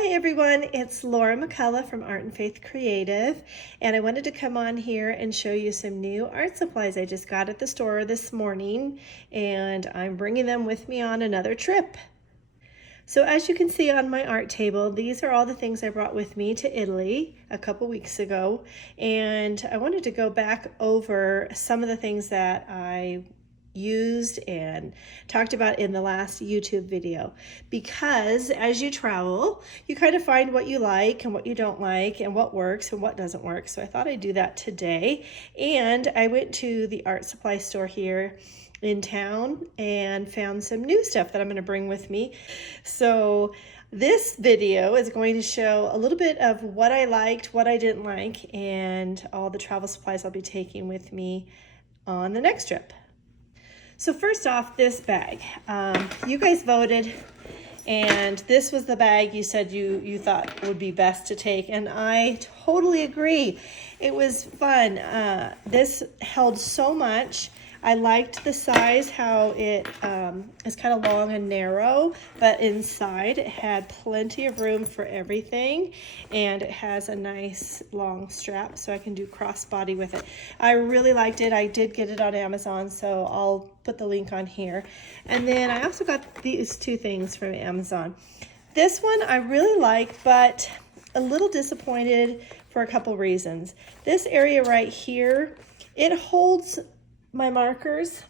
Hi everyone, it's Laura McCullough from Art and Faith Creative, and I wanted to come on here and show you some new art supplies I just got at the store this morning, and I'm bringing them with me on another trip. So as you can see on my art table, these are all the things I brought with me to Italy a couple weeks ago, and I wanted to go back over some of the things that I used and talked about in the last YouTube video, because as you travel you kind of find what you like and what you don't like and what works and what doesn't work. So I thought I'd do that today, and I went to the art supply store here in town and found some new stuff that I'm going to bring with me. So this video is going to show a little bit of what I liked, what I didn't like, and all the travel supplies I'll be taking with me on the next trip. So first off, this bag. You guys voted, and this was the bag you said you thought would be best to take, and I totally agree. It was fun. This held so much. I liked the size, how it is kind of long and narrow, but inside it had plenty of room for everything, and it has a nice long strap so I can do crossbody with it. I really liked it. I did get it on Amazon, so I'll put the link on here. And then I also got these two things from Amazon. This one I really like, but a little disappointed for a couple reasons. This area right here, it holds my markers,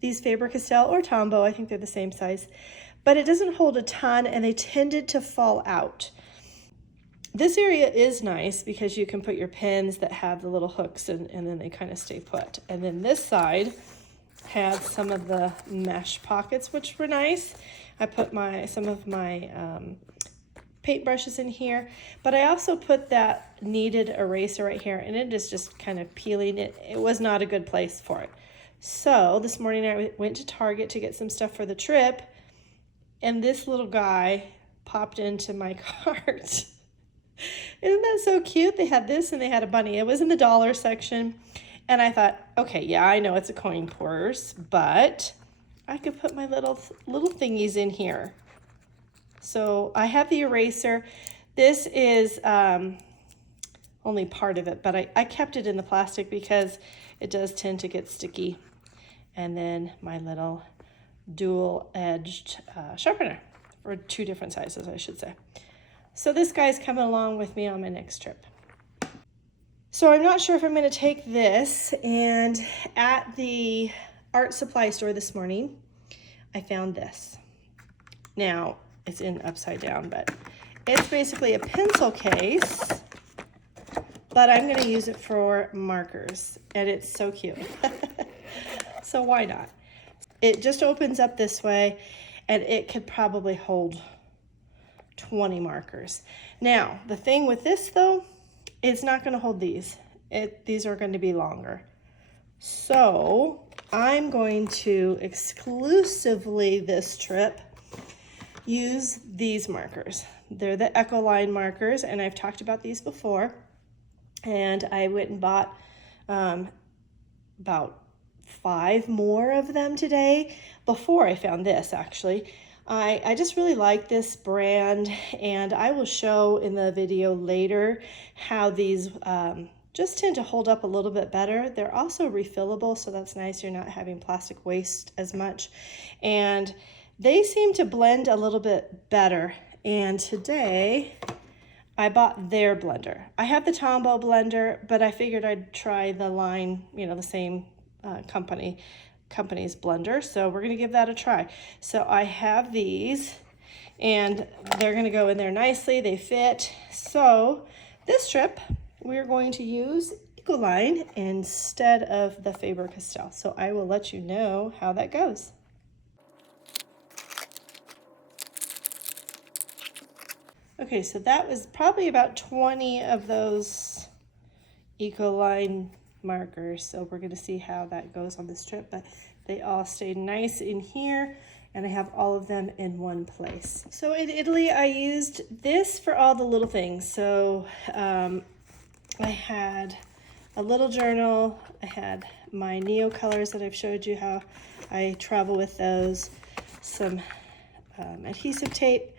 these Faber-Castell or Tombow, I think they're the same size, but it doesn't hold a ton and they tended to fall out. This area is nice because you can put your pens that have the little hooks and then they kind of stay put. And then this side had some of the mesh pockets, which were nice. I put some of my paintbrushes in here, but I also put that kneaded eraser right here, and it is just kind of peeling it. It was not a good place for it. So this morning I went to Target to get some stuff for the trip, and this little guy popped into my cart. Isn't that so cute? They had this and they had a bunny. It was in the dollar section, and I thought, okay, yeah, I know it's a coin purse, but I could put my little thingies in here. So I have the eraser. This is only part of it, but I kept it in the plastic because it does tend to get sticky. And then my little dual-edged sharpener, or two different sizes, I should say. So this guy's coming along with me on my next trip. So I'm not sure if I'm going to take this, and at the art supply store this morning, I found this. Now, it's in upside down, but it's basically a pencil case, but I'm going to use it for markers, and it's so cute. So why not? It just opens up this way, and it could probably hold 20 markers. Now, the thing with this, though, it's not going to hold these. These are going to be longer. So I'm going to exclusively this trip use these markers. They're the Ecoline markers, and I've talked about these before. And I went and bought about 5 more of them today before I found this, actually. I just really like this brand, and I will show in the video later how these just tend to hold up a little bit better. They're also refillable, so that's nice. You're not having plastic waste as much. And they seem to blend a little bit better. And today I bought their blender. I have the Tombow blender, but I figured I'd try the line, the same company's blender. So we're gonna give that a try. So I have these, and they're gonna go in there nicely. They fit. So this trip, we're going to use Ecoline instead of the Faber-Castell. So I will let you know how that goes. Okay, so that was probably about 20 of those Ecoline markers. So we're gonna see how that goes on this trip, but they all stayed nice in here, and I have all of them in one place. So in Italy, I used this for all the little things. So I had a little journal. I had my Neo colors that I've showed you how I travel with those, some adhesive tape,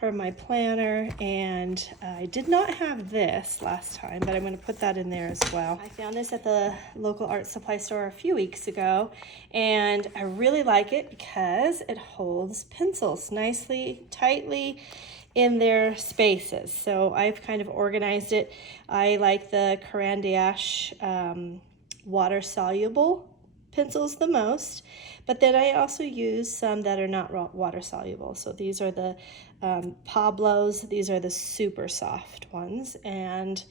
from my planner, and I did not have this last time, but I'm going to put that in there as well. I found this at the local art supply store a few weeks ago, and I really like it because it holds pencils nicely, tightly in their spaces. So I've kind of organized it. I like the qouache water soluble pencils the most, but then I also use some that are not water soluble. So these are the Pablo's. These are the super soft ones. And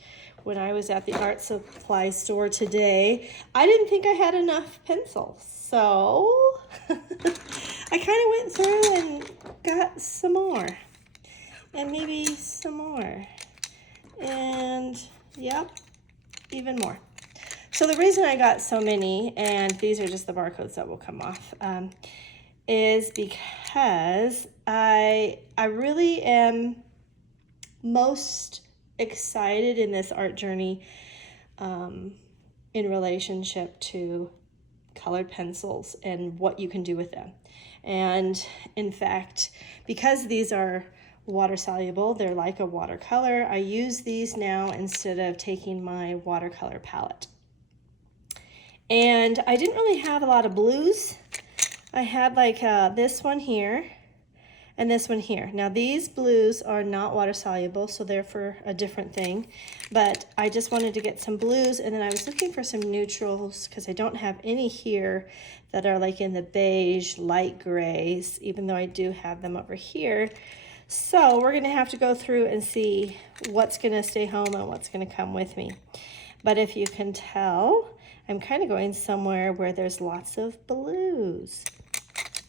when I was at the art supply store today, I didn't think I had enough pencils. So I kind of went through and got some more, and maybe some more, and yep, even more. So the reason I got so many, and these are just the barcodes that will come off, is because I really am most excited in this art journey in relationship to colored pencils and what you can do with them. And in fact, because these are water soluble, they're like a watercolor, I use these now instead of taking my watercolor palette. And I didn't really have a lot of blues. I had like this one here and this one here. Now these blues are not water soluble, so they're for a different thing, but I just wanted to get some blues, and then I was looking for some neutrals because I don't have any here that are like in the beige, light grays, even though I do have them over here. So we're gonna have to go through and see what's gonna stay home and what's gonna come with me. But if you can tell, I'm kind of going somewhere where there's lots of blues.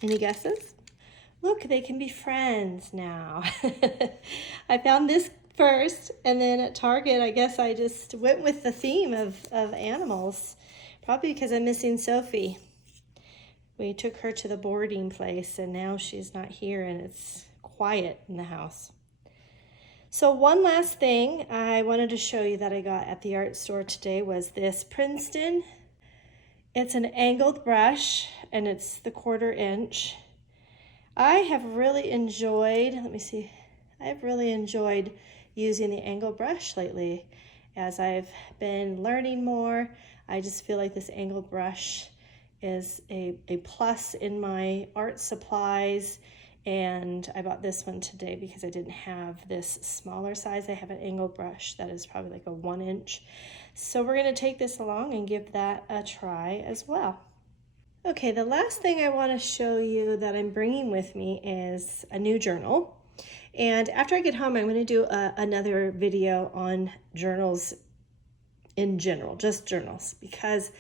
Any guesses? Look, they can be friends now. I found this first, and then at Target, I guess I just went with the theme of animals, probably because I'm missing Sophie. We took her to the boarding place, and now she's not here, and it's quiet in the house. So one last thing I wanted to show you that I got at the art store today was this Princeton. It's an angled brush, and it's the 1/4 inch. I have really enjoyed, I've really enjoyed using the angled brush lately as I've been learning more. I just feel like this angled brush is a plus in my art supplies. And I bought this one today because I didn't have this smaller size. I have an angled brush that is probably like a 1 inch. So we're gonna take this along and give that a try as well. Okay, the last thing I wanna show you that I'm bringing with me is a new journal. And after I get home, I'm gonna do another video on journals in general, just journals, because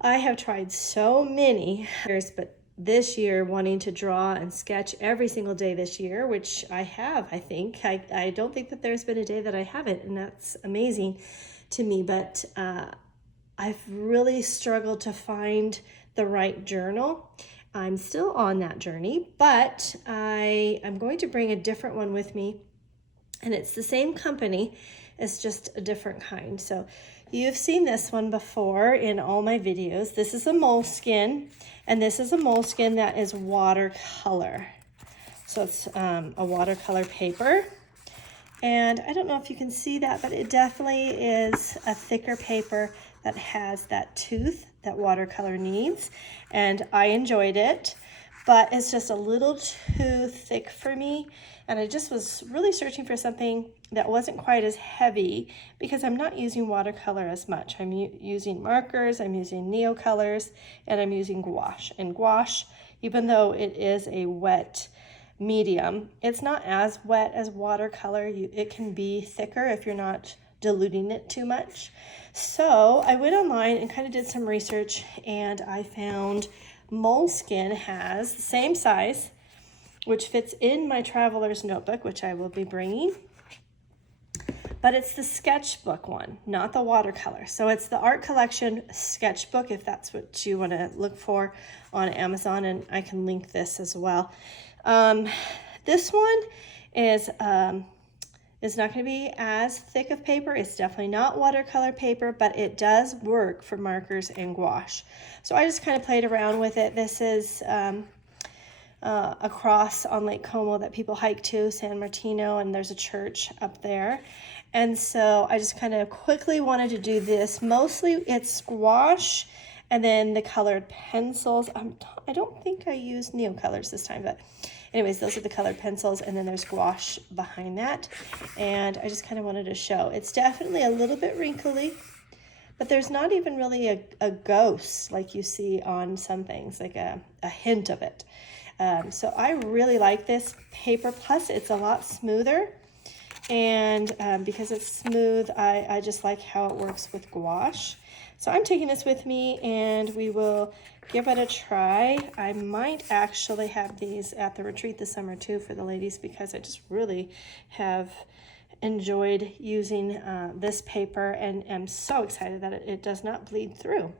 I have tried so many years, but this year wanting to draw and sketch every single day this year, which I have, I think. I don't think that there's been a day that I haven't, and that's amazing to me, but I've really struggled to find the right journal. I'm still on that journey, but I'm going to bring a different one with me, and it's the same company, it's just a different kind. So you've seen this one before in all my videos. This is a moleskin, and this is a moleskin that is watercolor. So it's a watercolor paper. And I don't know if you can see that, but it definitely is a thicker paper that has that tooth that watercolor needs. And I enjoyed it, but it's just a little too thick for me. And I just was really searching for something that wasn't quite as heavy because I'm not using watercolor as much. I'm using markers, I'm using neocolors, and I'm using gouache. And gouache, even though it is a wet medium, it's not as wet as watercolor. It can be thicker if you're not diluting it too much. So I went online and kind of did some research, and I found moleskin has the same size, which fits in my traveler's notebook, which I will be bringing. But it's the sketchbook one, not the watercolor. So it's the Art Collection sketchbook, if that's what you want to look for on Amazon, and I can link this as well. This one is not going to be as thick of paper. It's definitely not watercolor paper, but it does work for markers and gouache. So I just kind of played around with it. This is across on Lake Como that people hike to, San Martino, and there's a church up there. And so I just kind of quickly wanted to do this. Mostly it's gouache and then the colored pencils. I don't think I used Neocolors this time, but anyways, those are the colored pencils, and then there's gouache behind that. And I just kind of wanted to show. It's definitely a little bit wrinkly, but there's not even really a ghost like you see on some things, like a hint of it. So I really like this paper, plus it's a lot smoother. And because it's smooth, I just like how it works with gouache. So I'm taking this with me and we will give it a try. I might actually have these at the retreat this summer too for the ladies, because I just really have enjoyed using this paper and am so excited that it does not bleed through.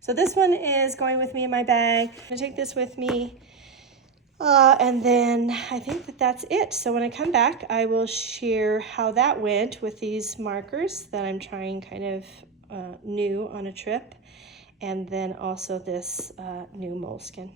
So this one is going with me in my bag. I'm gonna take this with me. And then I think that that's it. So when I come back, I will share how that went with these markers that I'm trying kind of new on a trip, and then also this new moleskin.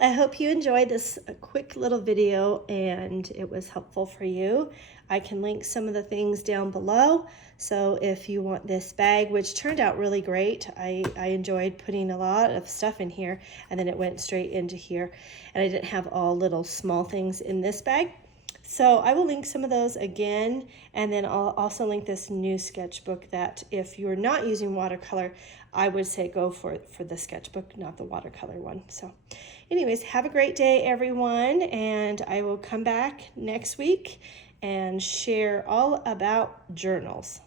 I hope you enjoyed this quick little video and it was helpful for you. I can link some of the things down below. So if you want this bag, which turned out really great, I enjoyed putting a lot of stuff in here, and then it went straight into here, and I didn't have all little small things in this bag. So I will link some of those again, and then I'll also link this new sketchbook that if you're not using watercolor, I would say go for the sketchbook, not the watercolor one. So anyways, have a great day, everyone, and I will come back next week and share all about journals.